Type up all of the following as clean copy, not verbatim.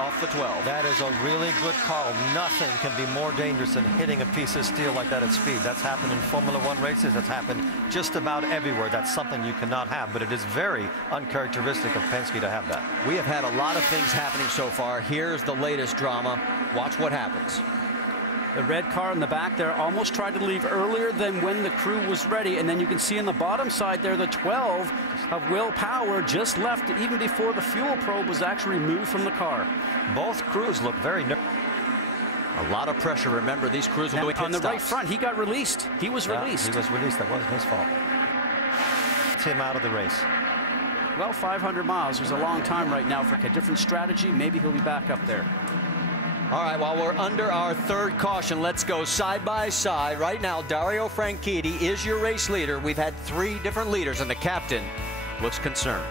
off the 12. That is a really good call. Nothing can be more dangerous than hitting a piece of steel like that at speed. That's happened in Formula One races. That's happened just about everywhere. That's something you cannot have, but it is very uncharacteristic of Penske to have that. We have had a lot of things happening so far. Here's the latest drama. Watch what happens. The red car in the back there almost tried to leave earlier than when the crew was ready. And then you can see on the bottom side there, the 12 of Will Power just left even before the fuel probe was actually removed from the car. Both crews look very nervous. A lot of pressure. Remember, these crews will on the right front, he got released. He was released. He was released. That wasn't his fault. It's him out of the race. Well, 500 miles was a long time right now for a different strategy. Maybe he'll be back up there. All right, while we're under our third caution, let's go side by side. Right now, Dario Franchitti is your race leader. We've had 3 different leaders, and the captain looks concerned.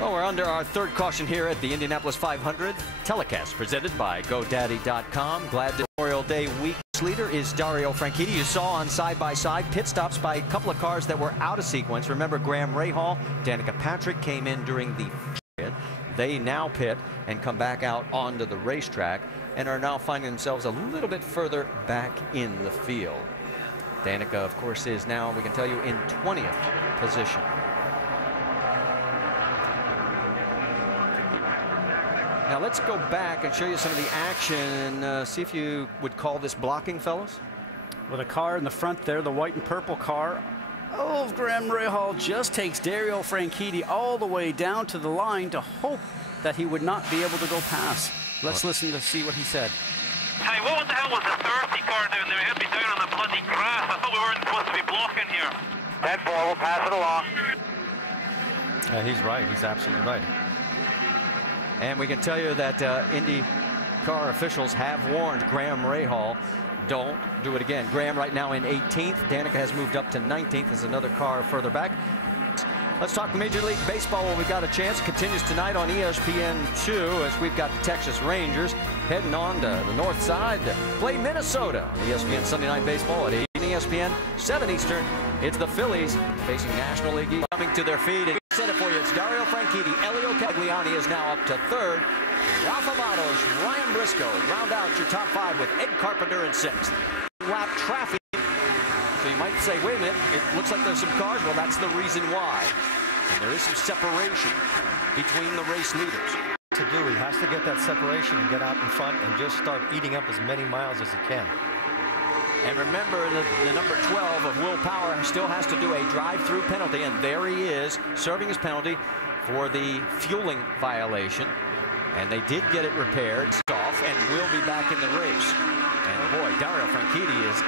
Well, we're under our third caution here at the Indianapolis 500 telecast presented by GoDaddy.com. Glad to Memorial Day week. Leader is Dario Franchitti. You saw on side-by-side pit stops by a couple of cars that were out of sequence. Remember, Graham Rahal, Danica Patrick came in during the period. They now pit and come back out onto the racetrack and are now finding themselves a little bit further back in the field. Danica, of course, is now, we can tell you, in 20th position. Now let's go back and show you some of the action. See if you would call this blocking, fellas. With a car in the front there, the white and purple car. Oh, Graham Rahal just takes Dario Franchitti all the way down to the line to hope that he would not be able to go past. Let's listen to see what he said. Hey, what the hell was the 30 car doing there? We had me down on the bloody grass. I thought we weren't supposed to be blocking here. 10-4, we'll pass it along. He's right. He's absolutely right. And we can tell you that IndyCar officials have warned Graham Rahal, don't do it again. Graham right now in 18th. Danica has moved up to 19th. There's another car further back. Let's talk Major League Baseball when we got a chance. Continues tonight on ESPN2 as we've got the Texas Rangers heading on to the north side to play Minnesota on ESPN Sunday Night Baseball at 8 ESPN 7 Eastern. It's the Phillies facing National League East coming to their feet. And said it for you. It's Dario Franchitti. Elio Cagliani is now up to 3rd. Ralph Amado's Ryan Briscoe round out your top 5 with Ed Carpenter in 6th. Lap traffic. So you might say, wait a minute, it looks like there's some cars. Well, that's the reason why. And there is some separation between the race leaders. To do, he has to get that separation and get out in front and just start eating up as many miles as he can. And remember, the number 12 of Will Power still has to do a drive-through penalty, and there he is serving his penalty for the fueling violation. And they did get it repaired off and will be back in the race. And boy, Dario Franchitti has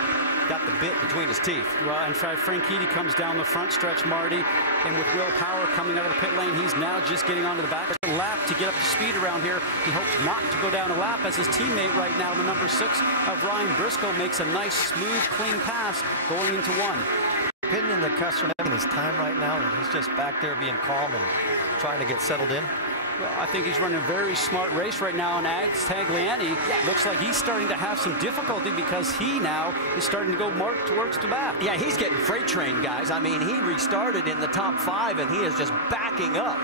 got the bit between his teeth. Well, in fact, Franchitti comes down the front stretch, Marty, and with Will Power coming out of the pit lane, he's now just getting onto the back lap to get up to speed around here. He hopes not to go down a lap as his teammate right now, the number 6 of Ryan Briscoe, makes a nice, smooth, clean pass going into 1. Opinion that Custer in his time right now, and he's just back there being calm and trying to get settled in. Well, I think he's running a very smart race right now, and Tagliani looks like he's starting to have some difficulty because he now is starting to go more towards the back. Yeah, he's getting freight trained, guys. I mean, he restarted in the top 5, and he is just backing up.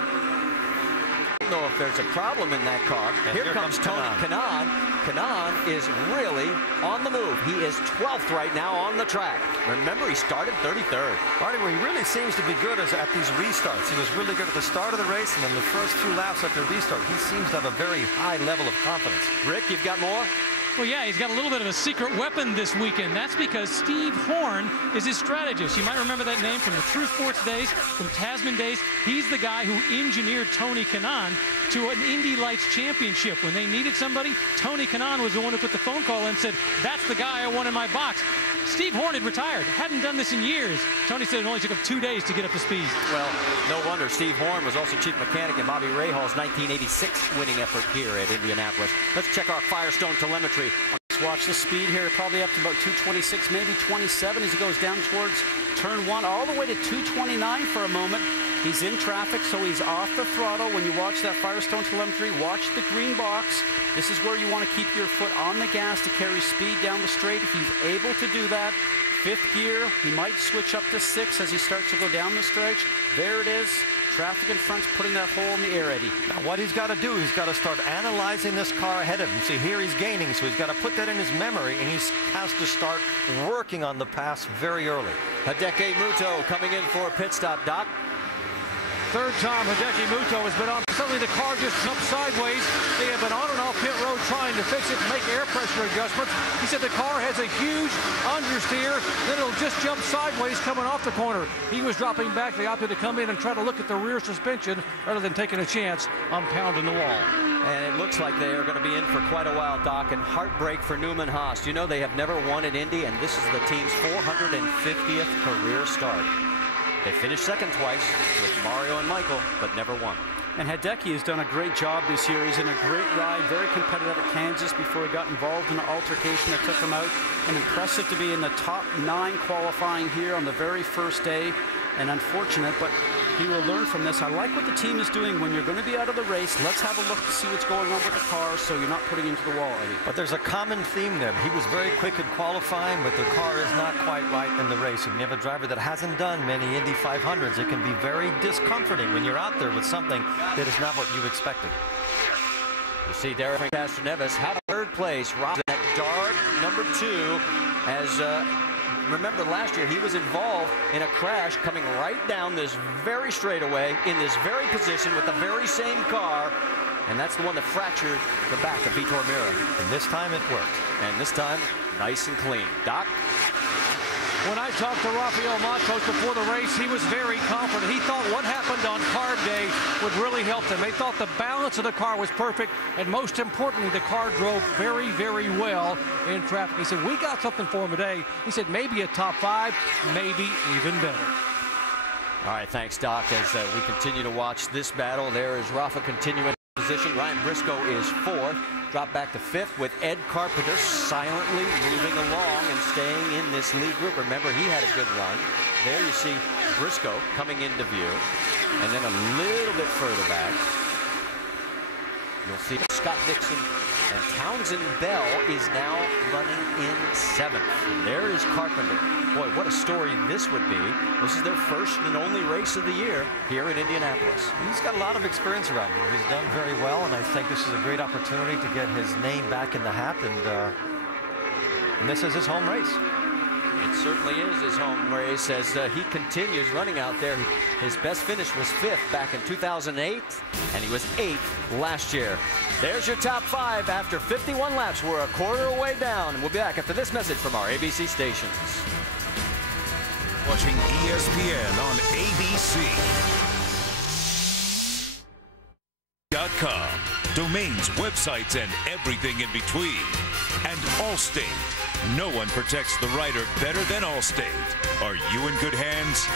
I don't know if there's a problem in that car. Here comes Tony Kanaan. Kanaan is really on the move. He is 12th right now on the track. Remember, he started 33rd. Marty, where he really seems to be good is at these restarts. He was really good at the start of the race, and then the first 2 laps after restart, he seems to have a very high level of confidence. Rick, you've got more? Well, yeah, he's got a little bit of a secret weapon this weekend. That's because Steve Horn is his strategist. You might remember that name from the True Sports days, from Tasman days. He's the guy who engineered Tony Kanaan to an Indy Lights championship. When they needed somebody, Tony Kanaan was the one who put the phone call and said, that's the guy I want in my box. Steve Horn had retired, hadn't done this in years. Tony said it only took him 2 days to get up to speed. Well, no wonder. Steve Horn was also chief mechanic in Bobby Rahal's 1986 winning effort here at Indianapolis. Let's check our Firestone telemetry. Let's watch the speed here, probably up to about 226, maybe 27 as he goes down towards turn 1, all the way to 229 for a moment. He's in traffic, so he's off the throttle. When you watch that Firestone telemetry, watch the green box. This is where you want to keep your foot on the gas to carry speed down the straight. He's able to do that. fifth gear. He might switch up to 6 as he starts to go down the stretch. There it is. Traffic in front's putting that hole in the air, Eddie. Now what he's got to do, he's got to start analyzing this car ahead of him. See, here he's gaining, so he's got to put that in his memory, and he has to start working on the pass very early. Hideki Muto coming in for a pit stop, Doc. Third time Hideki Muto has been on. Suddenly the car just jumped sideways. They have been on and off pit road trying to fix it, make air pressure adjustments. He said the car has a huge understeer, then it'll just jump sideways coming off the corner. He was dropping back. They opted to come in and try to look at the rear suspension rather than taking a chance on pounding the wall. And it looks like they are going to be in for quite a while, Doc, and heartbreak for Newman Haas. You know they have never won at Indy, and this is the team's 450th career start. They finished second twice with Mario and Michael, but never won. And Hideki has done a great job this year. He's in a great ride, very competitive at Kansas before he got involved in an altercation that took him out. And impressive to be in the top 9 qualifying here on the very first day. And unfortunate, but he will learn from this. I like what the team is doing. When you're going to be out of the race, let's have a look to see what's going on with the car so you're not putting into the wall, Eddie. But there's a common theme there. He was very quick in qualifying, but the car is not quite right in the race. When you have a driver that hasn't done many Indy 500s, it can be very discomforting when you're out there with something that is not what you expected. You see Derek Castroneves have third place, right at dark number 2 as remember last year he was involved in a crash coming right down this very straightaway in this very position with the very same car, and that's the one that fractured the back of Vitor Meira. And this time it worked. And this time nice and clean. Doc? When I talked to Rafael Matos before the race, he was very confident. He thought what happened on carb day would really help them. They thought the balance of the car was perfect, and most importantly, the car drove very, very well in traffic. He said, we got something for him today. He said, maybe a top 5, maybe even better. All right, thanks, Doc. As we continue to watch this battle, there is Rafa continuing position. Ryan Briscoe is 4th. Dropped back to 5th with Ed Carpenter silently moving along and staying in this lead group. Remember, he had a good run. There you see Briscoe coming into view. And then a little bit further back, you'll see Scott Dixon, and Townsend Bell is now running in 7th. And there is Carpenter. Boy, what a story this would be. This is their first and only race of the year here in Indianapolis. He's got a lot of experience around him. He's done very well, and I think this is a great opportunity to get his name back in the hat, and this is his home race. It certainly is his home race as he continues running out there. His best finish was 5th back in 2008, and he was 8th last year. There's your top 5 after 51 laps. We're a quarter way down, and we'll be back after this message from our ABC stations. Watching ESPN on ABC.com. Domains, websites, and everything in between. And Allstate. No one protects the rider better than Allstate. Are you in good hands?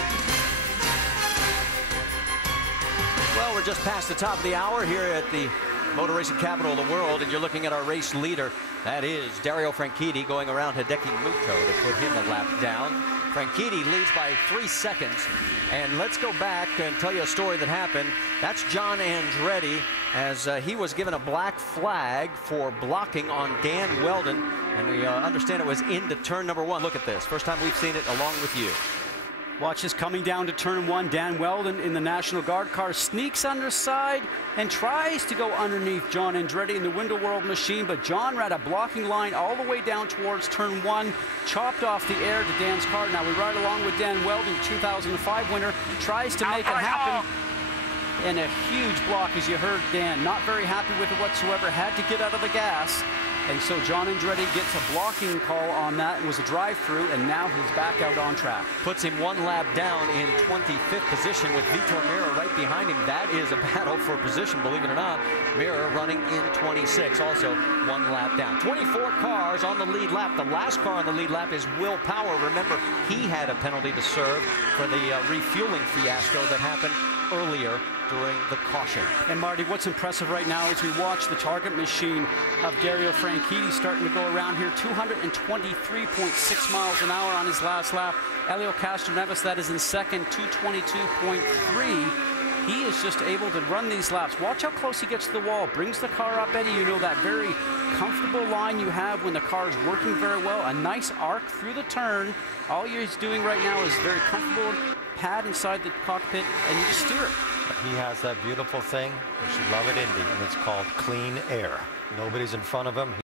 Well, we're just past the top of the hour here at the motor racing capital of the world, and you're looking at our race leader. That is Dario Franchitti going around Hideki Muto to put him a lap down. Franchitti leads by 3 seconds. And let's go back and tell you a story that happened. That's John Andretti as he was given a black flag for blocking on Dan Weldon. And we understand it was into turn number 1. Look at this. First time we've seen it along with you. Watch this coming down to turn 1. Dan Weldon in the National Guard car sneaks underside and tries to go underneath John Andretti in the Window World machine, but John ran a blocking line all the way down towards turn 1, chopped off the air to Dan's car. Now we ride along with Dan Weldon, 2005 winner, tries to make it happen. And a huge block, as you heard Dan, not very happy with it whatsoever, had to get out of the gas. And so John Andretti gets a blocking call on that. It was a drive-through, and now he's back out on track. Puts him 1 lap down in 25th position with Vitor Meira right behind him. That is a battle for position, believe it or not. Meira running in 26, also 1 lap down. 24 cars on the lead lap. The last car on the lead lap is Will Power. Remember, he had a penalty to serve for the refueling fiasco that happened earlier during the caution. And Marty, what's impressive right now is we watch the target machine of Dario Franchitti starting to go around here, 223.6 miles an hour on his last lap. Elio Castroneves, that is in second, 222.3. he is just able to run these laps. Watch how close he gets to the wall. Brings the car up, Eddie. You know that very comfortable line you have when the car is working very well. A nice arc through the turn. All he's doing right now is very comfortable. Pad inside the cockpit, and you just steer it. He has that beautiful thing, you should love it, Indy, and it's called clean air. Nobody's in front of him.